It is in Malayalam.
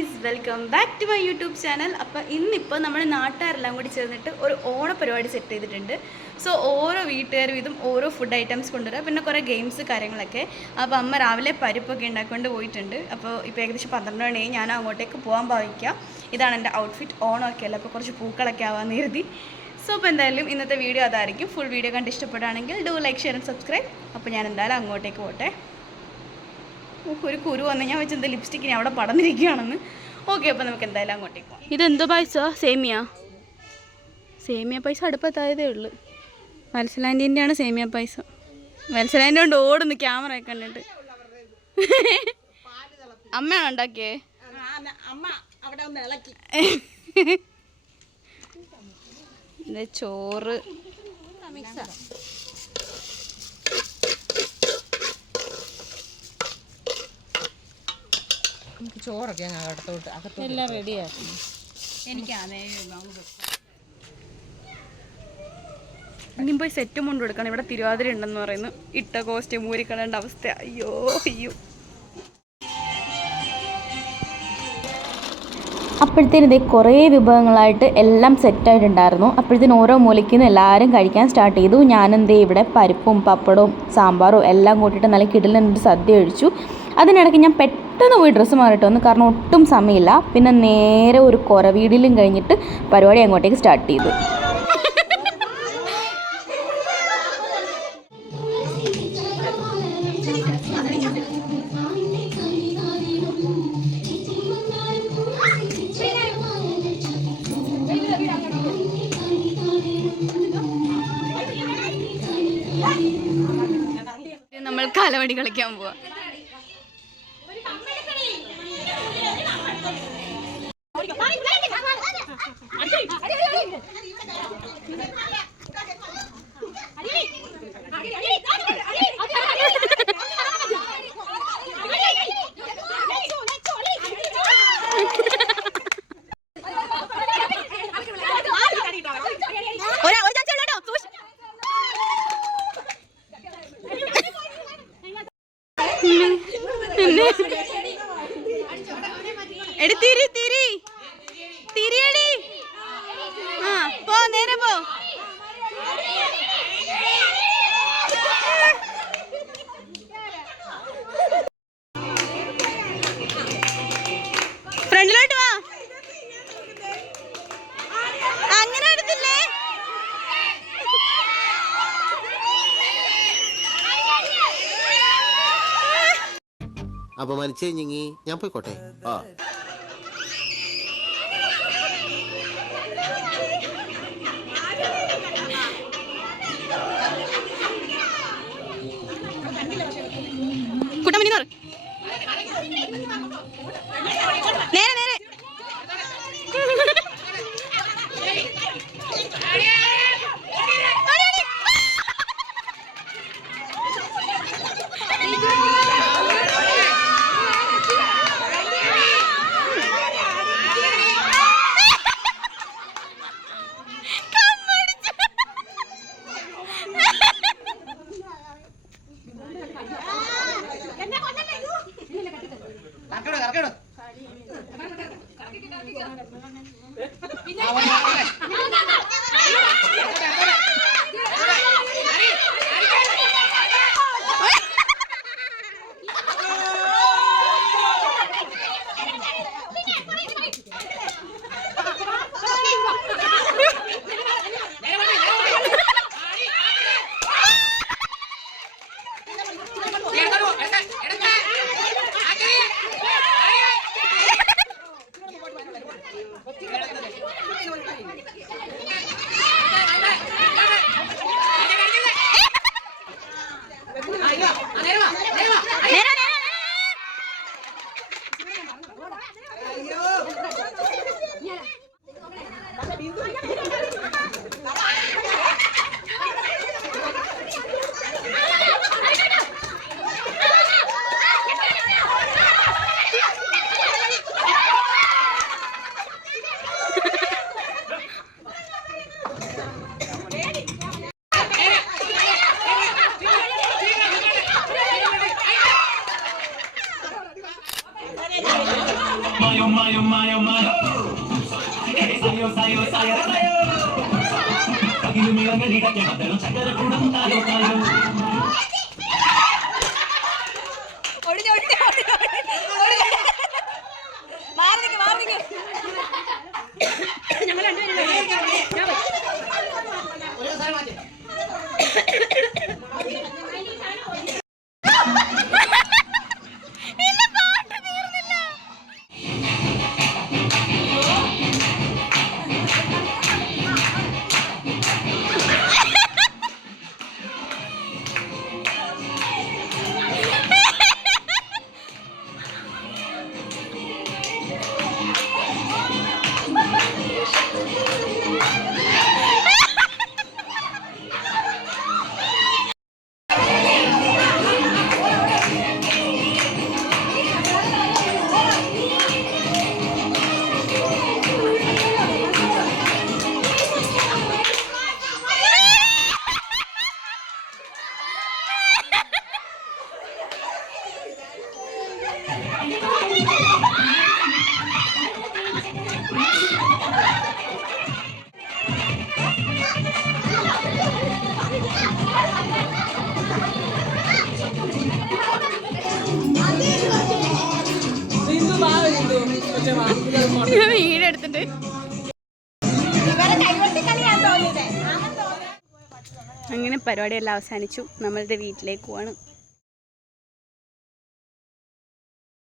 Guys, welcome back to my YouTube channel. അപ്പോൾ ഇന്നിപ്പോൾ നമ്മൾ നാട്ടുകാരെല്ലാം കൂടി ചേർന്നിട്ട് ഒരു ഓണപരിപാടി സെറ്റ് ചെയ്തിട്ടുണ്ട്. സോ ഓരോ വീട്ടുകാരും ഇതും ഓരോ ഫുഡ് ഐറ്റംസ് കൊണ്ടുവരിക, പിന്നെ കുറേ ഗെയിംസ് കാര്യങ്ങളൊക്കെ. അപ്പോൾ അമ്മ രാവിലെ പരിപ്പൊക്കെ ഉണ്ടാക്കിക്കൊണ്ട് പോയിട്ടുണ്ട്. അപ്പോൾ ഇപ്പോൾ ഏകദേശം 12 മണിയായി, ഞാൻ അങ്ങോട്ടേക്ക് പോകാൻ ഭാവിക്കാം. ഇതാണ് എൻ്റെ ഔട്ട്ഫിറ്റ്. ഓണമൊക്കെ അല്ല, അപ്പോൾ കുറച്ച് പൂക്കളൊക്കെ ആവാമെന്ന് കരുതി. സോ അപ്പോൾ എന്തായാലും ഇന്നത്തെ വീഡിയോ അതായിരിക്കും. ഫുൾ വീഡിയോ കണ്ട് ഇഷ്ടപ്പെടുകയാണെങ്കിൽ do like, share and subscribe. അപ്പോൾ ഞാൻ എന്തായാലും അങ്ങോട്ടേക്ക് പോട്ടെ. ഒരു കുരു വന്ന് ഞാൻ വെച്ചെന്താ ലിപ്സ്റ്റിക്കിന് അവിടെ പടന്നിരിക്കുകയാണെന്ന്. ഓക്കെ, അപ്പോൾ നമുക്ക് എന്തായാലും അങ്ങോട്ടേക്ക് പോകാം. ഇതെന്തോ പൈസ? സേമിയ പൈസ അടുപ്പത്തായതേ ഉള്ളൂ. വത്സലാൻറ്റീൻ്റെയാണ് സേമിയ പൈസ. വത്സലാൻ്റെ കൊണ്ട് ഓടുന്നു ക്യാമറ ഒക്കെ കണ്ടിട്ട്. അമ്മയാണോ ഉണ്ടാക്കിയേ? ചോറ് ചോറൊക്കെ അകത്തോട്ട് എല്ലാം റെഡിയാക്കും. ഇനിയും പോയി സെറ്റും കൊണ്ട് കൊടുക്കണം. ഇവിടെ തിരുവാതിര ഉണ്ടെന്ന് പറയുന്നു. ഇട്ട കോസ്റ്റ്യൂം ഊരിക്കളേണ്ട അവസ്ഥ. അയ്യോ. അപ്പോഴത്തേനും ഇതേ കുറേ വിഭവങ്ങളായിട്ട് എല്ലാം സെറ്റായിട്ടുണ്ടായിരുന്നു. അപ്പോഴത്തേനും ഓരോ മൂലയ്ക്ക് നിന്ന് എല്ലാവരും കഴിക്കാൻ സ്റ്റാർട്ട് ചെയ്തു. ഞാനെന്തേ ഇവിടെ പരിപ്പും പപ്പടവും സാമ്പാറും എല്ലാം കൂട്ടിയിട്ട് നല്ല കിടിലൊരു സദ്യ കഴിച്ചു. അതിനിടയ്ക്ക് ഞാൻ പെട്ടെന്ന് പോയി ഡ്രസ്സ് മാറിയിട്ട് വന്നു, കാരണം ഒട്ടും സമയമില്ല. പിന്നെ നേരെ ഒരു വീടിലും കഴിഞ്ഞിട്ട് പരിപാടി അങ്ങോട്ടേക്ക് സ്റ്റാർട്ട് ചെയ്തു. നമ്മൾ കാലവടി കളിക്കാൻ പോവാ. എടി തിരി തിരി തിരിയടി. ആ പോ, നേരെ പോ. ഫ്രണ്ടിലോട്ട് വാ. അങ്ങനെ എടുത്തില്ലേ? അപമാനിച്ചേ ഞങ്ങി, ഞാൻ പോയിക്കോട്ടെ. കുട്ടമണി നേരെ നേരെ. വീടെടുത്തിട്ട് അങ്ങനെ പരിപാടിയെല്ലാം അവസാനിച്ചു. നമ്മളുടെ വീട്ടിലേക്ക് പോവാണ്.